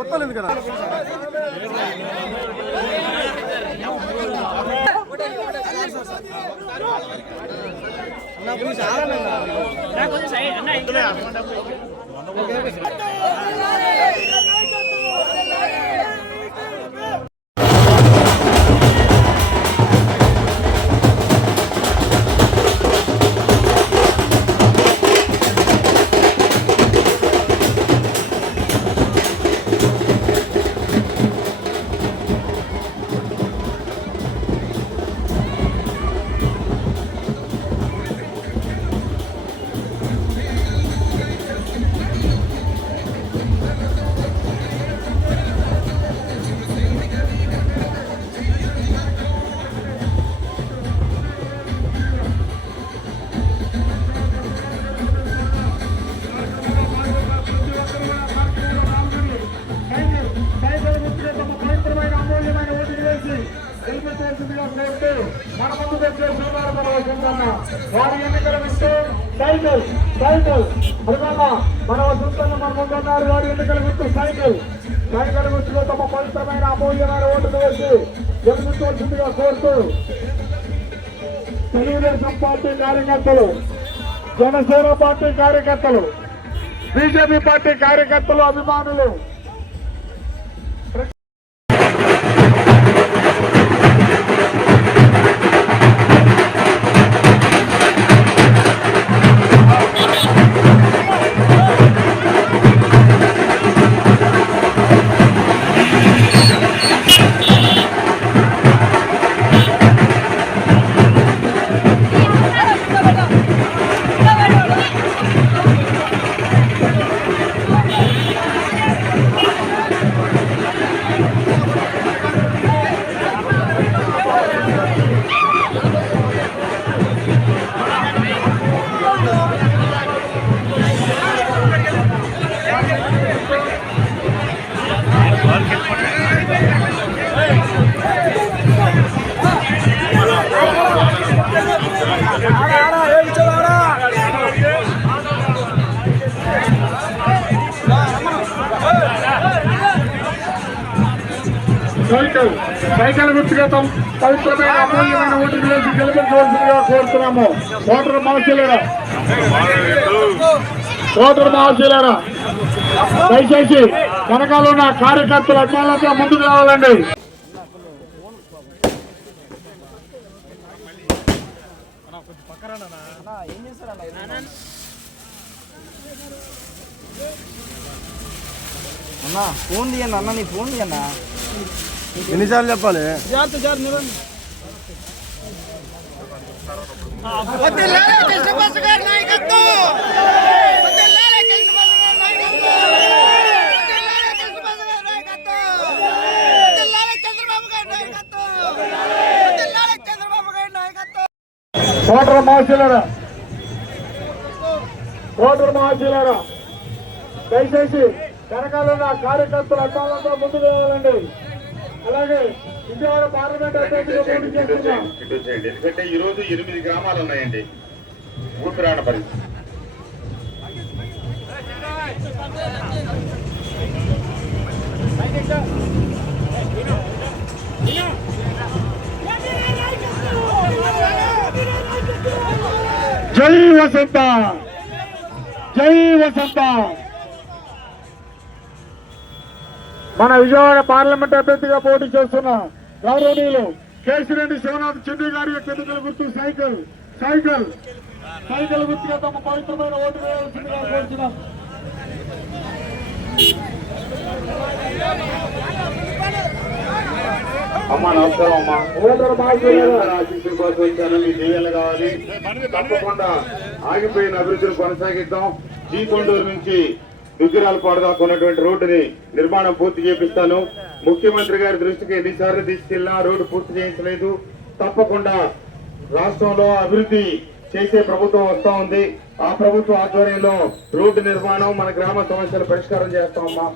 ఒత్తలేదు కదా వారి ఎన్నికల విస్తూ సైకిల్ సైకిల్ అదన్నా మన చూస్తున్న మన ముందున్నారు. వారి ఎన్నికల విస్తూ సైకిల్ సైకిల్ గుర్తులో తమ పవిత్రమైన అమూల్యమైన ఓటును వేసి గెలుచుకోవాల్సిందిగా కోరుతూ తెలుగుదేశం పార్టీ కార్యకర్తలు, జనసేన పార్టీ కార్యకర్తలు, బీజేపీ పార్టీ కార్యకర్తలు, అభిమానులు సైకిల్ సైకిల్ గుర్తుగా పవిత్రమైన అమూల్యమైన ఓటుకు వేసి గెలిపించవలసిందిగా కోరుతున్నాము. ఓటర్ మహాశీలరా దయచేసి వెనకాల ఉన్న కార్యకర్తలు అభిమానులతో ముందుకు రావాలండి. అన్నా ఫోన్ తీయండి అన్న, నీ ఫోన్ తీయన్నా. ఎన్నిసార్లు చెప్పాలి? ఓటర్ మహాశీలరా దయచేసి వెనకాల ఉన్న కార్యకర్తలు అభిమానులతో ముందుకు రావాలండి. అలాగే విజయవాడ పార్లమెంట్ ఎందుకంటే ఈ రోజు 8 గ్రామాలు ఉన్నాయండి ఊపిరాడ పరిస్థితి. జై వసంత, జై వసంత. మన విజయవాడ పార్లమెంట్ అభ్యర్థిగా పోటీ చేస్తున్న గౌరవనీయులు కేశిరెడ్డి శివనాథ్ చంద్ర గారి యొక్క ఎన్నికల గుర్తు సైకిల్ సైకిల్ సైకిల్ గుర్తుగా తమ పవిత్రమైన ఓటు వేయాల్సిందిగా కోరుతున్నాం. అమ్మా నమస్కారం అమ్మా. ఓటర్ ఆశీస్సుల కోసం వచ్చాను. మీ దీవెనలు కావాలి. తప్పకుండా ఆగిపోయిన అభివృద్ధిని కొనసాగిద్దాం. జీకొండూరు నుంచి దుగ్గిరాలపాడు దాకా ఉన్నటువంటి రోడ్డుని నిర్మాణం పూర్తి చేపిస్తాను. ముఖ్యమంత్రి గారి దృష్టికి ఎన్నిసార్లు తీసుకెళ్లినా రోడ్డు పూర్తి చేయించలేదు. తప్పకుండా రాష్ట్రంలో అభివృద్ధి చేసే ప్రభుత్వం వస్తా ఉంది. ఆ ప్రభుత్వం ఆధ్వర్యంలో రోడ్డు నిర్మాణం, మన గ్రామ సమస్యలు పరిష్కారం చేస్తామమ్మా.